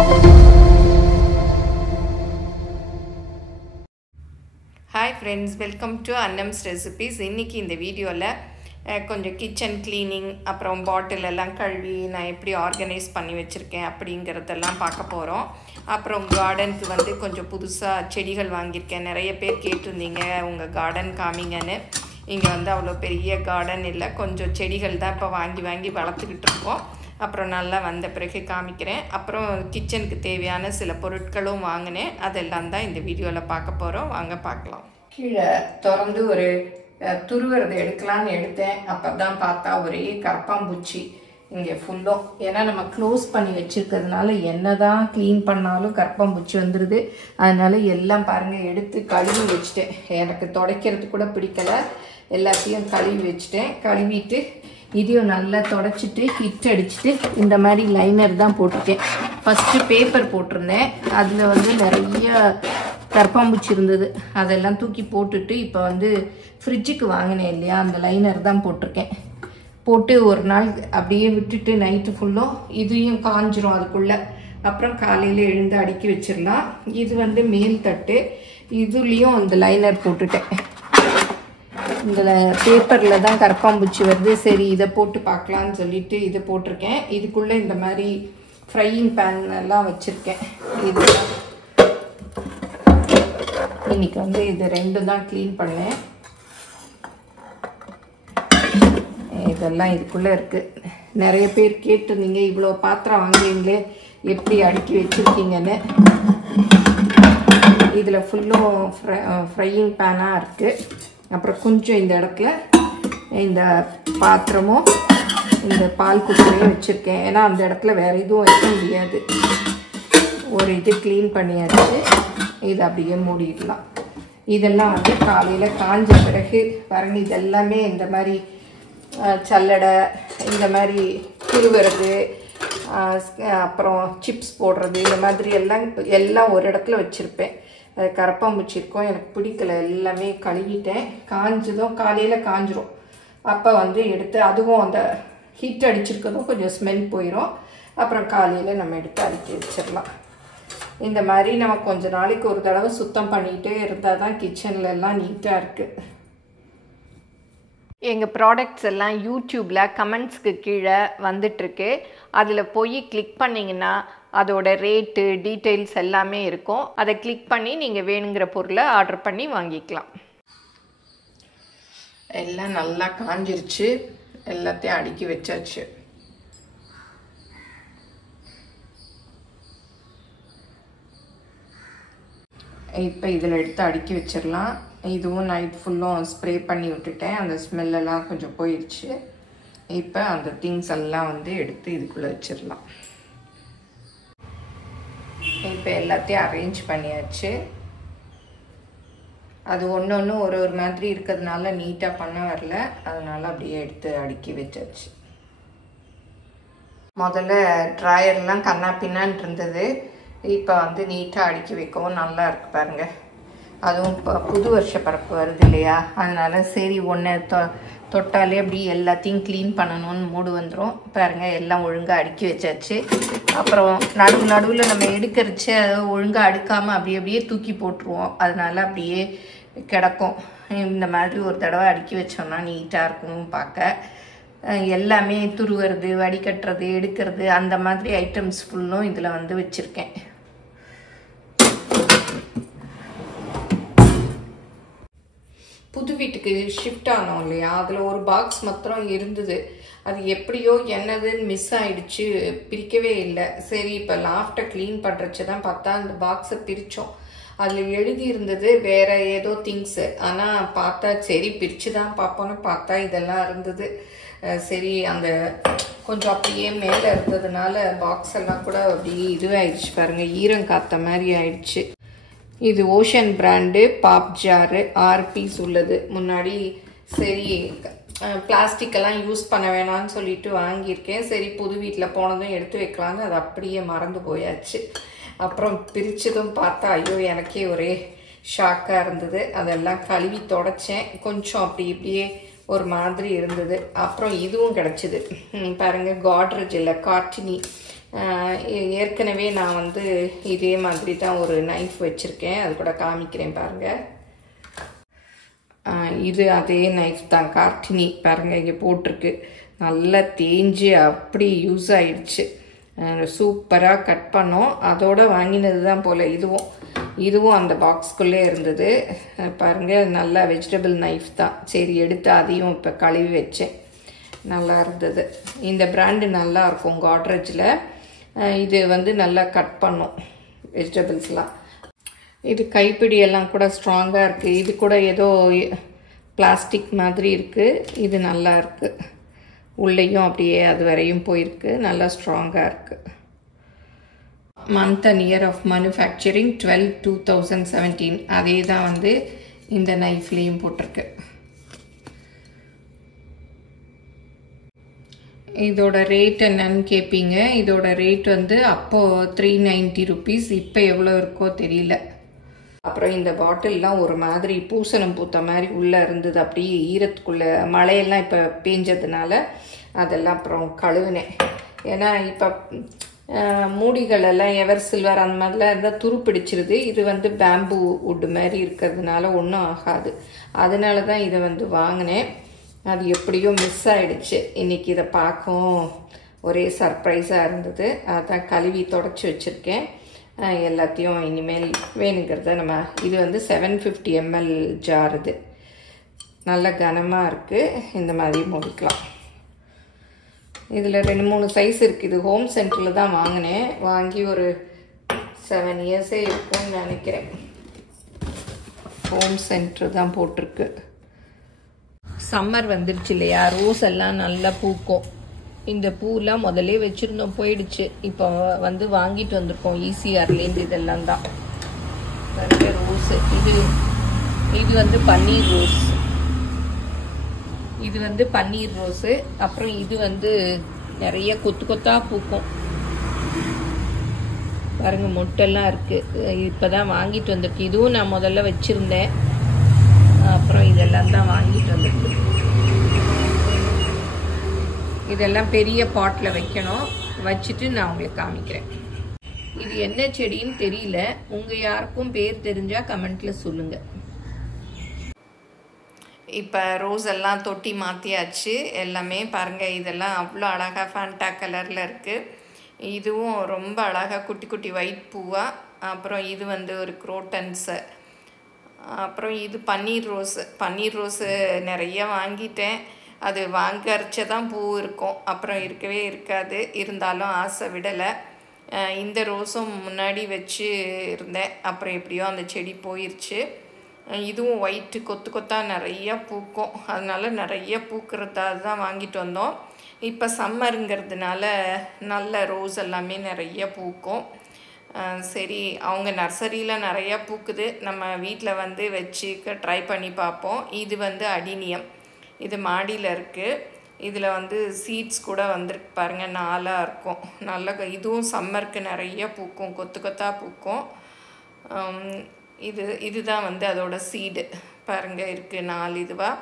Hi friends, welcome to Annam's Recipes. இன்னைக்கு இந்த வீடியோல கொஞ்சம் கிச்சன் க்ளீனிங் அப்புறம் பாட்டில் எல்லாம் கழுவி நான் எப்படி ஆர்கனைஸ் பண்ணி வச்சிருக்கேன் அப்படிங்கறதெல்லாம் பார்க்க போறோம். அப்புறம் கார்டனுக்கு வந்து கொஞ்சம் புதுசா செடிகள் வாங்கியிருக்கேன். நிறைய பேர் கேட்டிருந்தீங்க உங்க கார்டன் காமிங்கன்னு. இங்க வந்து அவ்வளவு பெரிய கார்டன் இல்ல, கொஞ்சம் செடிகள் தான் இப்ப வாங்கி வளர்த்துக்கிட்டு இருக்கோம். அப்புறம் நல்லா வந்த பிறகு காமிக்கிறேன். அப்புறம் கிச்சனுக்கு தேவையான சில பொருட்களும் வாங்கினேன். அதெல்லாம் தான் இந்த வீடியோல பார்க்க போறோம். வாங்க பார்க்கலாம். கீழே திறந்து ஒரு துருவரதை எடுக்கலான்னு எடுத்தேன். அப்பதான் பார்த்தா ஒரே கரப்பாம்பூச்சி இங்கே ஃபுல்லும். ஏன்னா நம்ம க்ளோஸ் பண்ணி வச்சிருக்கிறதுனால என்னதான் க்ளீன் பண்ணாலும் கரப்பாம்பூச்சி வந்துடுது. அதனால எல்லாம் பாருங்க எடுத்து கழுவி வச்சுட்டேன். எனக்கு துடைக்கிறது கூட பிடிக்கல, எல்லாத்தையும் கழுவி வச்சுட்டேன். கழுவிட்டு இதையும் நல்லா தொடச்சிட்டு ஹிட் அடிச்சுட்டு இந்த மாதிரி லைனர் தான் போட்டுட்டேன். ஃபஸ்ட்டு பேப்பர் போட்டிருந்தேன், அதில் வந்து நிறைய கரப்பாம்பூச்சி இருந்தது. அதெல்லாம் தூக்கி போட்டுட்டு இப்போ வந்து ஃப்ரிட்ஜுக்கு வாங்கினேன் இல்லையா, அந்த லைனர் தான் போட்டிருக்கேன். போட்டு ஒரு நாள் அப்படியே விட்டுட்டு நைட்டு ஃபுல்லும் இதையும் காஞ்சிரும் அதுக்குள்ளே. அப்புறம் காலையில் எழுந்து அடுக்கி வச்சிடலாம். இது வந்து மேல் தட்டு, இதுலேயும் அந்த லைனர் போட்டுட்டேன். இந்த பேப்பரில் தான் கரப்பாம்பூச்சி வருது, சரி இதை போட்டு பார்க்கலான்னு சொல்லிட்டு இதை போட்டிருக்கேன். இதுக்குள்ளே இந்த மாதிரி ஃப்ரையிங் பேன் எல்லாம் வச்சுருக்கேன். இது இன்னைக்கு வந்து இது ரெண்டு தான் க்ளீன் பண்ணேன். இதெல்லாம் இதுக்குள்ளே இருக்குது. நிறைய பேர் கேட்டிருந்தீங்க இவ்வளோ பாத்திரம் வாங்குறீங்களே எப்படி அடுக்கி வச்சுருக்கீங்கன்னு. இதில் ஃபுல்லும் ஃப்ரையிங் பேனாக இருக்குது. அப்புறம் கொஞ்சம் இந்த இடத்துல இந்த பாத்திரமும் இந்த பால் குக்கரையும் வச்சுருக்கேன். ஏன்னா அந்த இடத்துல வேறு எதுவும் வைக்க முடியாது. ஒரு இது க்ளீன் பண்ணியாச்சு. இது அப்படியே மூடிடலாம். இதெல்லாம் வந்து காலையில் காஞ்ச பிறகு பாருங்க, இதெல்லாமே இந்த மாதிரி சல்லடை, இந்த மாதிரி திருவுறது, அப்புறம் சிப்ஸ் போடுறது, இந்த மாதிரி எல்லாம் ஒரு இடத்துல வச்சுருப்பேன். அது கரப்பாம்பூச்சி இருக்கும், எனக்கு பிடிக்கல. எல்லாமே கழுவிட்டேன். காஞ்சதும் காலையில் காஞ்சிரும். அப்போ வந்து எடுத்து அதுவும் அந்த ஹீட் அடிச்சிருக்கதும் கொஞ்சம் ஸ்மெல் போயிடும். அப்புறம் காலையில் நம்ம எடுத்து அடுக்கி வச்சிடலாம். இந்த மாதிரி நம்ம கொஞ்ச நாளைக்கு ஒரு தடவை சுத்தம் பண்ணிகிட்டே இருந்தால் தான் கிச்சனில் எல்லாம் நீட்டாக இருக்குது. எங்கள் ப்ராடக்ட்ஸ் எல்லாம் யூடியூப்பில் கமெண்ட்ஸ்க்கு கீழே வந்துட்டுருக்கு. அதில் போய் கிளிக் பண்ணிங்கன்னா அதோட ரேட்டு டீட்டெயில்ஸ் எல்லாமே இருக்கும். அதை கிளிக் பண்ணி நீங்கள் வேணுங்கிற பொருளை ஆர்டர் பண்ணி வாங்கிக்கலாம். எல்லாம் நல்லா காஞ்சிருச்சு, எல்லாத்தையும் அடுக்கி வச்சாச்சு. இப்போ இதில் எடுத்து அடுக்கி வச்சிடலாம். இதுவும் நைட் ஃபுல்லும் ஸ்ப்ரே பண்ணி விட்டுட்டேன், அந்த ஸ்மெல்லெல்லாம் கொஞ்சம் போயிடுச்சு. இப்போ அந்த திங்ஸ் எல்லாம் வந்து எடுத்து இதுக்குள்ளே வச்சிடலாம். இப்போ எல்லாத்தையும் அரேஞ்ச் பண்ணியாச்சு. அது ஒன்று ஒன்று ஒரு மாதிரி இருக்கிறதுனால நீட்டாக பண்ண வரல, அதனால அப்படியே எடுத்து அடுக்கி வச்சாச்சு. முதல்ல ட்ராயர்லாம் கண்ணா பின்னான்னு இருந்தது, இப்போ வந்து நீட்டாக அடுக்கி வைக்கவும் நல்லா இருக்கு பாருங்க. அதுவும் இப்போ புது வருஷ பரப்பு வருது இல்லையா, அதனால சரி ஒன்று தொட்டாலே அப்படி எல்லாத்தையும் க்ளீன் பண்ணணும்னு மூடு வந்துடும். பாருங்க எல்லாம் ஒழுங்காக அடுக்கி வச்சாச்சு. அப்புறம் நடுவில் நம்ம எடுக்கிறச்சு ஒழுங்காக அடுக்காமல் அப்படியே தூக்கி போட்டுருவோம். அதனால அப்படியே கிடக்கும். இந்த மாதிரி ஒரு தடவை அடுக்கி வச்சோம்னா நீட்டாக இருக்கும் பார்க்க. எல்லாமே துருவுறது, வடிகட்டுறது, எடுக்கிறது, அந்த மாதிரி ஐட்டம்ஸ் ஃபுல்லும் இதில் வந்து வச்சுருக்கேன். புது வீட்டுக்கு ஷிஃப்ட் ஆனோம் இல்லையா, அதில் ஒரு பாக்ஸ் மாத்திரம் இருந்தது. அது எப்படியோ என்னதுன்னு மிஸ் ஆயிடுச்சு, பிரிக்கவே இல்லை. சரி இப்போ லாஃப்டை க்ளீன் பண்ணுறச்சு தான் பார்த்தா அந்த பாக்ஸை பிரித்தோம். அதில் எழுதி இருந்தது வேற ஏதோ திங்ஸு. ஆனால் பார்த்தா சரி பிரித்து தான் பார்ப்போன்னு பார்த்தா இதெல்லாம் இருந்தது. சரி அந்த கொஞ்சம் அப்படியே மேலே இருந்ததுனால பாக்ஸ் எல்லாம் கூட அப்படியே இதுவாகிடுச்சு பாருங்க, ஈரம் காத்த மாதிரி ஆயிடுச்சு. இது ஓஷன் பிராண்டு பாப் ஜாரு, 6 பீஸ் உள்ளது. முன்னாடி சரி பிளாஸ்டிக்கெல்லாம் யூஸ் பண்ண வேணாம்னு சொல்லிட்டு வாங்கியிருக்கேன். சரி புது வீட்டில் போனதும் எடுத்து வைக்கலான்னு அது அப்படியே மறந்து போயாச்சு. அப்புறம் பிரித்ததும் பார்த்தா ஐயோ எனக்கே ஒரே ஷாக்காக இருந்தது. அதெல்லாம் கழுவி தொடச்சேன். கொஞ்சம் அப்படி இப்படியே ஒரு மாதிரி இருந்தது. அப்புறம் இதுவும் கிடச்சிது பாருங்கள், காட்ரேஜ் இல்லை கார்டினி ஏற்கனவே நான் வந்து இதே மாதிரி தான் ஒரு நைஃப் வச்சுருக்கேன், அது கூட காமிக்கிறேன் பாருங்கள். இது அதே நைஃப் தான், கார்டினி பாருங்கள் இங்கே போட்டிருக்கு. நல்லா தேஞ்சு அப்படி யூஸ் ஆயிடுச்சு, சூப்பராக கட் பண்ணோம். அதோடு வாங்கினது தான் போல் இதுவும் அந்த பாக்ஸ்குள்ளே இருந்தது பாருங்கள். நல்லா வெஜிடபிள் நைஃப் தான். சரி எடுத்து அதையும் இப்போ கழுவி வச்சேன், நல்லா இருந்தது. இந்த பிராண்டு நல்லா இருக்கும் காட்ரேஜில். இது வந்து நல்லா கட் பண்ணும் வெஜிடபிள்ஸ்லாம். இது கைப்பிடியெல்லாம் கூட ஸ்ட்ராங்காக இருக்குது. இது கூட ஏதோ பிளாஸ்டிக் மாதிரி இருக்குது, இது நல்லா இருக்குது. உள்ளேயும் அப்படியே அது வரையும் போயிருக்கு, நல்லா ஸ்ட்ராங்காக இருக்குது. Month and year of manufacturing 12/2017 அதே தான் வந்து இந்த நைஃப்லேயும் போட்டிருக்கு. இதோட ரேட் என்னன்னு கேட்பீங்க. இதோட ரேட் வந்து அப்போது 390 rupees, இப்போ எவ்வளோ இருக்கோ தெரியல. அப்புறம் இந்த பாட்டில்லாம் ஒரு மாதிரி பூசணம் பூத்த மாதிரி உள்ளே இருந்தது, அப்படியே ஈரத்துக்குள்ளே. மழையெல்லாம் இப்போ பேஞ்சதுனால அதெல்லாம் அப்புறம் கழுவினேன். ஏன்னா இப்போ மூடிகளெல்லாம் எவர் சில்வர் அந்த மாதிரிலாம் இருந்தால் துரு பிடிச்சிருது. இது வந்து பேம்பு வுட்டு மாதிரி இருக்கிறதுனால ஒன்றும் ஆகாது. அதனால தான் இதை வந்து வாங்கினேன். அது எப்படியோ மிஸ் ஆகிடுச்சு. இன்றைக்கி இதை பார்க்கவும் ஒரே சர்ப்ரைஸாக இருந்தது. அதான் கழுவி தொடச்சி வச்சுருக்கேன். எல்லாத்தையும் இனிமேல் வேணுங்கிறத நம்ம, இது வந்து 750 ml ஜார், இது நல்ல கனமாக இருக்குது. இந்த மாதிரி முடிக்கலாம். இதில் 2-3 சைஸ் இருக்குது. இது ஹோம் சென்டரில் தான் வாங்கினேன். வாங்கி ஒரு 7 years இருக்கும்னு நினைக்கிறேன். ஹோம் சென்டர் தான் போட்டிருக்கு. சம்மர் வந்துடுச்சு இல்லையா, ரோஸ் எல்லாம் நல்லா பூக்கும். இந்த பூலாம் முதல்ல வச்சுருந்தோம், போயிடுச்சு. இப்போ வந்து வாங்கிட்டு வந்திருக்கோம் ஈசிஆர்லேருந்து. இதெல்லாம் தான் ரோஸு. இது வந்து பன்னீர் ரோஸ். இது வந்து பன்னீர் ரோஸு. அப்புறம் இது வந்து நிறைய கொத்து கொத்தாக பூக்கும் பாருங்க, மொட்டெல்லாம் இருக்குது. இப்போ தான் வாங்கிட்டு வந்திருக்கு. இதுவும் நான் முதல்ல வச்சுருந்தேன், அப்புறம் இதெல்லாம் தான் வாங்கிட்டு வந்திருக்கு. இதெல்லாம் பெரிய பாட்டில் வைக்கணும். வச்சுட்டு நான் உங்களுக்கு காமிக்கிறேன். இது என்ன செடின்னு தெரியல, உங்கள் யாருக்கும் பேர் தெரிஞ்சால் கமெண்ட்டில் சொல்லுங்கள். இப்போ ரோஸ் எல்லாம் தொட்டி மாற்றியாச்சு எல்லாமே பாருங்கள். இதெல்லாம் அவ்வளோ அழகாக ஃபேண்டா கலரில் இருக்குது. இதுவும் ரொம்ப அழகாக குட்டி குட்டி ஒயிட் பூவாக. அப்புறம் இது வந்து ஒரு குரோட்டன்ஸு. அப்புறம் இது பன்னீர் ரோஸு நிறைய வாங்கிட்டேன். அது வாங்கரிச்ச தான் பூ இருக்கும், அப்புறம் இருக்கவே இருக்காது. இருந்தாலும் ஆசை விடலை. இந்த ரோஸும் முன்னாடி வச்சு இருந்தேன், அப்புறம் எப்படியோ அந்த செடி போயிடுச்சு. இதுவும் ஒயிட்டு கொத்து கொத்தாக நிறையா பூக்கும், அதனால நிறைய பூக்கிறதா தான் வாங்கிட்டு வந்தோம். இப்போ சம்மருங்கிறதுனால நல்ல ரோஸ் எல்லாமே நிறைய பூக்கும். சரி, அவங்க நர்சரியில் நிறையா பூக்குது, நம்ம வீட்டில் வந்து வச்சுக்க ட்ரை பண்ணி பார்ப்போம். இது வந்து அடினியம், இது மாடியில் இருக்குது. இதில் வந்து சீட்ஸ் கூட வந்துருக்கு பாருங்கள், 4 இருக்கும். நல்ல இதுவும் சம்மருக்கு நிறைய பூக்கும், கொத்து கொத்தாக பூக்கும். இதுதான் வந்து அதோட சீடு பாருங்கள், இருக்குது 4 இதுவாக.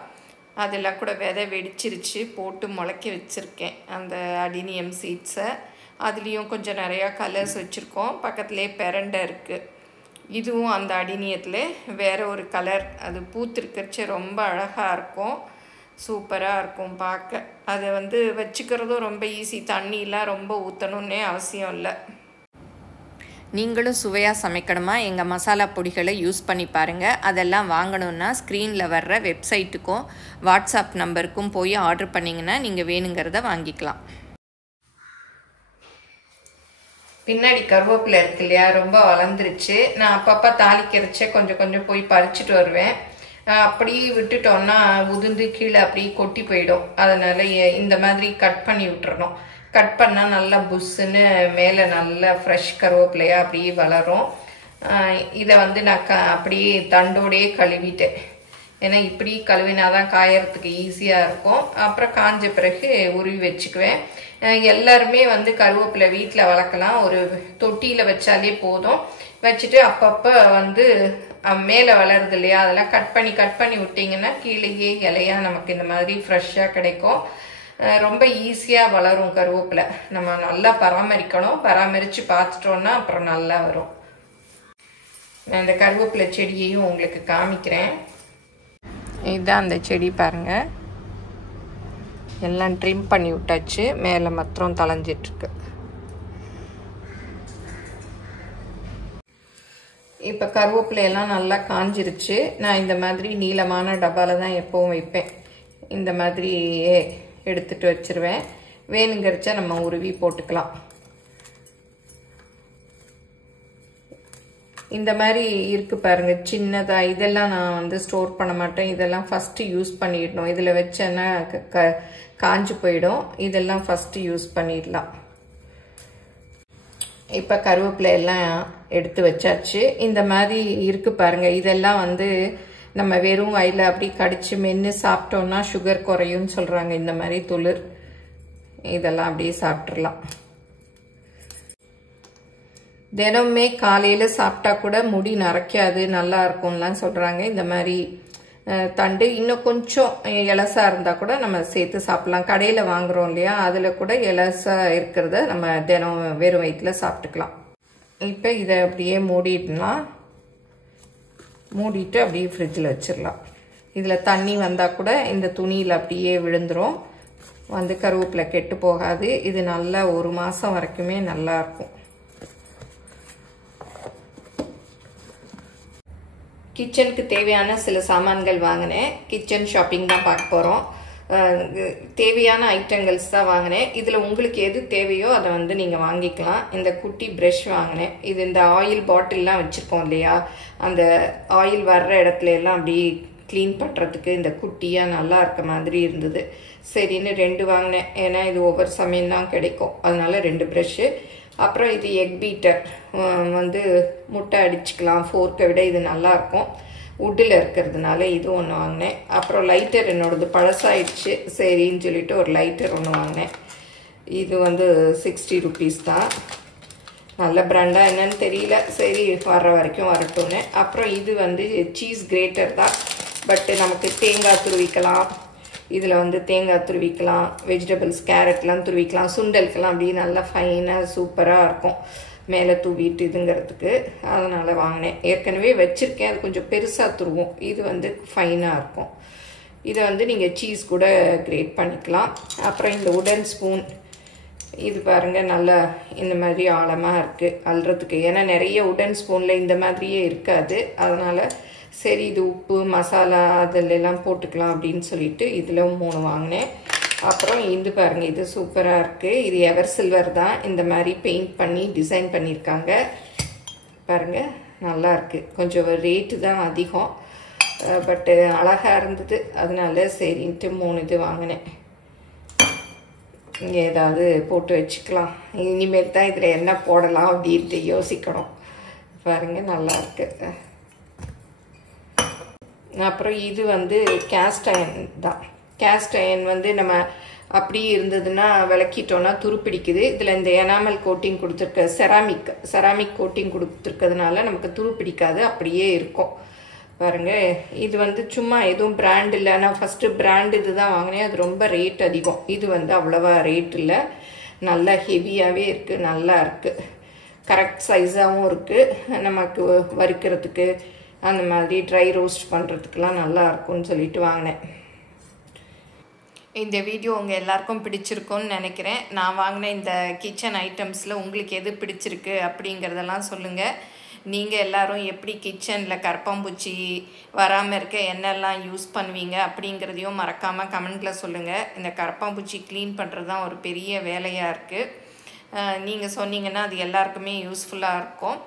அதெல்லாம் கூட விதை வெடிச்சிருச்சு, போட்டு முளைக்க வச்சுருக்கேன் அந்த அடினியம் சீட்ஸை. அதுலேயும் கொஞ்சம் நிறையா கலர்ஸ் வச்சுருக்கோம். பக்கத்துலேயே பெரண்டை இருக்குது. இதுவும் அந்த அடினியத்தில் வேறு ஒரு கலர், அது பூத்திருக்கிறச்சு ரொம்ப அழகாக இருக்கும், சூப்பராக இருக்கும் பார்க்க. அதை வந்து வச்சுக்கிறதும் ரொம்ப ஈஸி, தண்ணியெலாம் ரொம்ப ஊற்றணுன்னே அவசியம் இல்லை. நீங்களும் சுவையாக சமைக்கணுமா, எங்கள் மசாலா பொடிகளை யூஸ் பண்ணி பாருங்கள். அதெல்லாம் வாங்கணுன்னா ஸ்க்ரீனில் வர்ற வெப்சைட்டுக்கும் வாட்ஸ்அப் நம்பருக்கும் போய் ஆர்டர் பண்ணிங்கன்னா நீங்கள் வேணுங்கிறத வாங்கிக்கலாம். பின்னாடி கருவேப்பிலை இருக்கு இல்லையா, ரொம்ப வளர்ந்துருச்சு. நான் அப்பப்போ தாளிக்கிறச்சே கொஞ்சம் கொஞ்சம் போய் பறிச்சுட்டு வருவேன். அப்படி விட்டுட்டோன்னா உதிர்ந்து கீழே அப்படி கொட்டி போயிடும். அதனால் இந்த மாதிரி கட் பண்ணி விட்டுறணும். கட் பண்ணால் நல்லா புஷ்ஷுன்னு மேலே நல்லா ஃப்ரெஷ் கருவேப்பிலையாக அப்படியே வளரும். இதை வந்து நான் அப்படியே தண்டோடையே கழுவிட்டேன். ஏன்னா இப்படி கழுவினாதான் காயறதுக்கு ஈஸியாக இருக்கும். அப்புறம் காஞ்ச பிறகு உருவி வச்சுக்குவேன். எல்லாருமே வந்து கருவேப்பிலை வீட்டில் வளர்க்கலாம், ஒரு தொட்டியில் வச்சாலே போதும். வச்சுட்டு அப்பப்போ வந்து மேலே வளருது இல்லையா, அதெல்லாம் கட் பண்ணி விட்டிங்கன்னா கீழேயே இலையாக நமக்கு இந்த மாதிரி ஃப்ரெஷ்ஷாக கிடைக்கும். ரொம்ப ஈஸியாக வளரும் கருவேப்பிலை. நம்ம நல்லா பராமரிக்கணும். பராமரித்து பார்த்துட்டோன்னா அப்புறம் நல்லா வரும். நான் இந்த கருவேப்பிலை செடியையும் உங்களுக்கு காமிக்கிறேன். இதுதான் அந்த செடி பாருங்கள். எல்லாம் ட்ரிம் பண்ணி விட்டாச்சு. மேலே மாத்திரம் தளைஞ்சிட்ருக்கு. இப்போ கருவேப்பிலையெல்லாம் நல்லா காஞ்சிருச்சு. நான் இந்த மாதிரி நீளமான டப்பாவில் தான் எப்போவும் வைப்பேன். இந்த மாதிரி எடுத்துகிட்டு வச்சுருவேன். வேணுங்கிறச்சா நம்ம உருவி போட்டுக்கலாம். இந்த மாதிரி இருக்குது பாருங்கள் சின்னதாக. இதெல்லாம் நான் வந்து ஸ்டோர் பண்ண மாட்டேன். இதெல்லாம் ஃபஸ்ட்டு யூஸ் பண்ணிடணும். இதில் வச்சேன்னா காஞ்சு போயிடும். இதெல்லாம் ஃபஸ்ட்டு யூஸ் பண்ணிடலாம். இப்போ கருவேப்பிலை எல்லாம் எடுத்து வச்சாச்சு. இந்த மாதிரி இருக்குது பாருங்கள். இதெல்லாம் வந்து நம்ம வெறும் வாயில் அப்படி கடிச்சு மென்று சாப்பிட்டோன்னா சுகர் குறையும்னு சொல்கிறாங்க. இந்த மாதிரி துளிர் இதெல்லாம் அப்படியே சாப்பிட்றலாம். தினமுமே காலையில் சாப்பிட்டா கூட முடி நரைக்காது, நல்லா இருக்கும்லாம் சொல்கிறாங்க. இந்த மாதிரி தண்டு இன்னும் கொஞ்சம் இலசாக இருந்தால் கூட நம்ம சேர்த்து சாப்பிட்லாம். கடையில் வாங்குகிறோம் இல்லையா, அதில் கூட இலசாக இருக்கிறத நம்ம தினம் வெறும் வயிற்றில் சாப்பிட்டுக்கலாம். இப்போ இதை அப்படியே மூடிடலாம். மூடிட்டு அப்படியே ஃப்ரிட்ஜில் வச்சிடலாம். இதில் தண்ணி வந்தால் கூட இந்த துணியில் அப்படியே விழுந்துடும். வந்து கருவேப்பிலை கெட்டு போகாது. இது நல்லா 1 மாதம் வரைக்குமே நல்லாயிருக்கும். கிச்சனுக்கு தேவையான சில சாமான்கள் வாங்கினேன். கிச்சன் ஷாப்பிங் தான் பார்க்க போகிறோம். தேவையான ஐட்டங்கள்ஸ் தான் வாங்கினேன். இதில் உங்களுக்கு எது தேவையோ அதை வந்து நீங்கள் வாங்கிக்கலாம். இந்த குட்டி ப்ரஷ் வாங்கினேன். இது இந்த ஆயில் பாட்டில்லாம் வச்சுருக்கோம் இல்லையா, அந்த ஆயில் வர்ற இடத்துல எல்லாம் அப்படி க்ளீன் பண்ணுறதுக்கு இந்த குட்டியாக நல்லா இருக்க மாதிரி இருந்தது. சரின்னு 2 வாங்கினேன். ஏன்னா இது ஒவ்வொரு சமயம் தான் கிடைக்கும், அதனால 2 ப்ரஷ்ஷு. அப்புறம் இது எக் பீட்டர், வந்து முட்டை அடிச்சுக்கலாம். ஃபோர்க்கை விட இது நல்லாயிருக்கும், உட்டில் இருக்கிறதுனால இது ஒன்று வாங்கினேன். அப்புறம் லைட்டர் என்னோடது பழசாயிடுச்சு, சரின்னு சொல்லிட்டு ஒரு லைட்டர் ஒன்று வாங்கினேன். இது வந்து 60 ருபீஸ் தான். நல்ல பிராண்டாக என்னன்னு தெரியல, சரி வர்ற வரைக்கும் வரட்டும்னு. அப்புறம் இது வந்து சீஸ் கிரேட்டர் தான், பட்டு நமக்கு தேங்காய் துருவிக்கலாம். இதில் வந்து தேங்காய் துருவிக்கலாம், வெஜிடபிள்ஸ் கேரட்லாம் துருவிக்கலாம், சுண்டலுக்கெல்லாம் அப்படியே நல்லா ஃபைனாக சூப்பராக இருக்கும் மேலே தூவிட்டு இதுங்கிறதுக்கு. அதனால் வாங்கினேன். ஏற்கனவே வச்சுருக்கேன், அது கொஞ்சம் பெருசாக துருவும். இது வந்து ஃபைனாக இருக்கும். இதை வந்து நீங்கள் சீஸ் கூட கிரேட் பண்ணிக்கலாம். அப்புறம் இந்த உடன் ஸ்பூன், இது பாருங்கள் நல்லா இந்த மாதிரி ஆழமாக இருக்குது அள்ளுறதுக்கு. ஏன்னா நிறைய உடன் ஸ்பூனில் இந்த மாதிரியே இருக்காது, அதனால் சரி இது உப்பு மசாலா அதிலெல்லாம் போட்டுக்கலாம் அப்படின்னு சொல்லிட்டு இதில் 3 வாங்கினேன். அப்புறம் இது பாருங்கள், இது சூப்பராக இருக்குது. இது எவர் சில்வர் தான். இந்த மாதிரி பெயிண்ட் பண்ணி டிசைன் பண்ணியிருக்காங்க பாருங்கள், நல்லா இருக்குது. கொஞ்சம் ரேட்டு தான் அதிகம், பட்டு அழகாக இருந்தது, அதனால சரின்ட்டு 3 இது வாங்கினேன். இங்கே ஏதாவது போட்டு வச்சுக்கலாம். இனிமேல் தான் இதில் என்ன போடலாம் அப்படின்ட்டு யோசிக்கணும். பாருங்கள் நல்லாயிருக்கு. அப்புறம் இது வந்து கேஸ்ட் அயன் தான். கேஸ்ட் அயன் வந்து நம்ம அப்படியே இருந்ததுன்னா விளக்கிட்டோன்னா துருப்பிடிக்குது. இதில் இந்த எனாமல் கோட்டிங் கொடுத்துருக்க செராமிக் கோட்டிங் கொடுத்துருக்கிறதுனால நமக்கு துருப்பிடிக்காது, அப்படியே இருக்கும். பாருங்கள், இது வந்து சும்மா எதுவும் பிராண்ட் இல்லை. நான் ஃபஸ்ட்டு பிராண்ட் இது தான் வாங்கினேன், அது ரொம்ப ரேட் அதிகம். இது வந்து அவ்வளோவா ரேட் இல்லை, நல்லா ஹெவியாகவே இருக்குது, நல்லா இருக்குது, கரெக்ட் சைஸாகவும் இருக்குது. நமக்கு வறுக்கிறதுக்கு அந்த மாதிரி ட்ரை ரோஸ்ட் பண்ணுறதுக்கெலாம் நல்லா இருக்கும்னு சொல்லிட்டு வாங்கினேன். இந்த வீடியோ உங்கள் எல்லாருக்கும் பிடிச்சிருக்கும்னு நினைக்கிறேன். நான் வாங்கின இந்த கிச்சன் ஐட்டம்ஸில் உங்களுக்கு எது பிடிச்சிருக்கு அப்படிங்கிறதெல்லாம் சொல்லுங்கள். நீங்கள் எல்லோரும் எப்படி கிச்சனில் கரப்பாம்பூச்சி வராமல் இருக்க என்னெல்லாம் யூஸ் பண்ணுவீங்க அப்படிங்கிறதையும் மறக்காமல் கமெண்ட்டில் சொல்லுங்கள். இந்த கரப்பாம்பூச்சி க்ளீன் பண்ணுறது தான் ஒரு பெரிய வேலையாக இருக்குது. நீங்கள் சொன்னீங்கன்னா அது எல்லாருக்குமே யூஸ்ஃபுல்லாக இருக்கும்.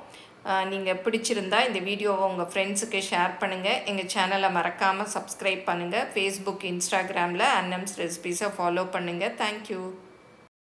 நீங்கள் பிடிச்சிருந்தா இந்த வீடியோவை உங்கள் ஃப்ரெண்ட்ஸுக்கு ஷேர் பண்ணுங்கள். எங்கள் சேனலை மறக்காமல் சப்ஸ்கிரைப் பண்ணுங்கள். ஃபேஸ்புக், இன்ஸ்டாகிராமில் அன்னம்ஸ் ரெசிபீஸை ஃபாலோ பண்ணுங்கள். தேங்க்யூ.